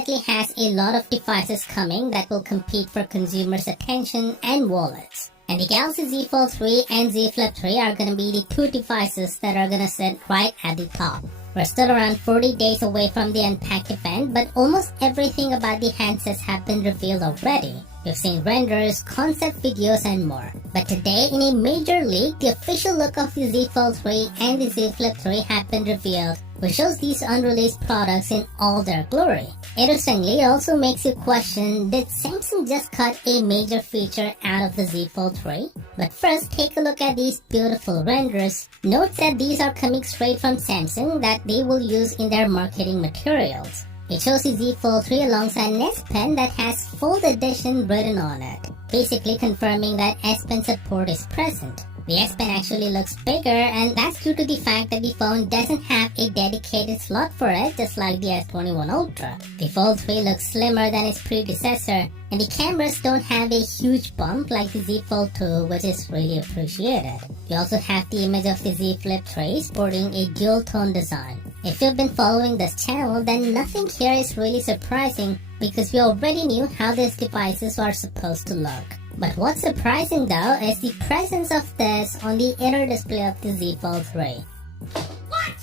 definitely has a lot of devices coming that will compete for consumers' attention and wallets. And the Galaxy Z Fold 3 and Z Flip 3 are going to be the two devices that are going to sit right at the top. We're still around 40 days away from the Unpacked event, but almost everything about the handsets have been revealed already. We've seen renders, concept videos, and more. But today, in a major leak, the official look of the Z Fold 3 and the Z Flip 3 have been revealed, which shows these unreleased products in all their glory. Interestingly, it also makes you question, did Samsung just cut a major feature out of the Z Fold 3? But first, take a look at these beautiful renders. Note that these are coming straight from Samsung that they will use in their marketing materials. It shows the Z Fold 3 alongside an S Pen that has Fold Edition written on it, basically confirming that S Pen support is present. The S Pen actually looks bigger, and that's due to the fact that the phone doesn't have a dedicated slot for it, just like the S21 Ultra. The Fold 3 looks slimmer than its predecessor, and the cameras don't have a huge bump like the Z Fold 2, which is really appreciated. You also have the image of the Z Flip 3 sporting a dual-tone design. If you've been following this channel, then nothing here is really surprising because we already knew how these devices are supposed to look. But what's surprising though is the presence of this on the inner display of the Z Fold 3.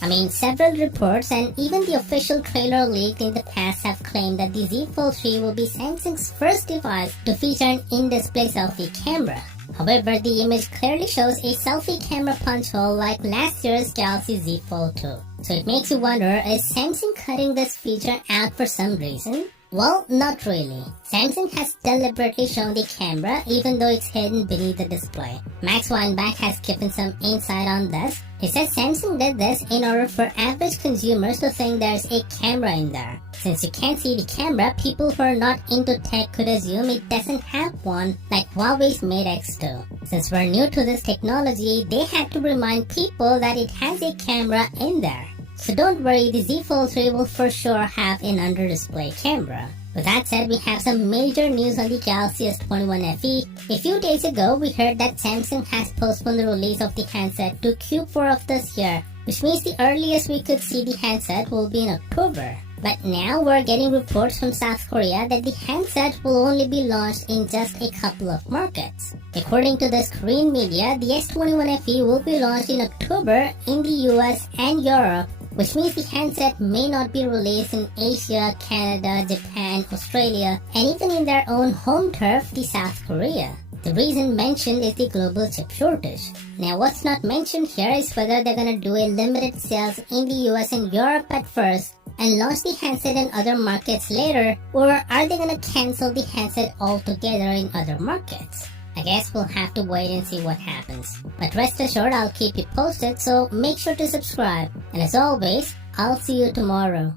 I mean, several reports and even the official trailer leaked in the past have claimed that the Z Fold 3 will be Samsung's first device to feature an in-display selfie camera. However, the image clearly shows a selfie camera punch hole like last year's Galaxy Z Fold 2. So it makes you wonder, is Samsung cutting this feature out for some reason? Well, not really. Samsung has deliberately shown the camera even though it's hidden beneath the display. Max Weinbach has given some insight on this. He says Samsung did this in order for average consumers to think there's a camera in there. Since you can't see the camera, people who are not into tech could assume it doesn't have one like Huawei's Mate X2. Since we're new to this technology, they had to remind people that it has a camera in there. So don't worry, the Z Fold 3 will for sure have an under-display camera. With that said, we have some major news on the Galaxy S21 FE. A few days ago, we heard that Samsung has postponed the release of the handset to Q4 of this year, which means the earliest we could see the handset will be in October. But now we're getting reports from South Korea that the handset will only be launched in just a couple of markets. According to this Korean media, the S21 FE will be launched in October in the US and Europe, which means the handset may not be released in Asia, Canada, Japan, Australia, and even in their own home turf, the South Korea. The reason mentioned is the global chip shortage. Now what's not mentioned here is whether they're gonna do a limited sales in the US and Europe at first and launch the handset in other markets later, or are they gonna cancel the handset altogether in other markets? I guess we'll have to wait and see what happens. But rest assured, I'll keep you posted, so make sure to subscribe. And as always, I'll see you tomorrow.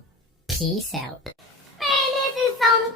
Peace out. Man, this is so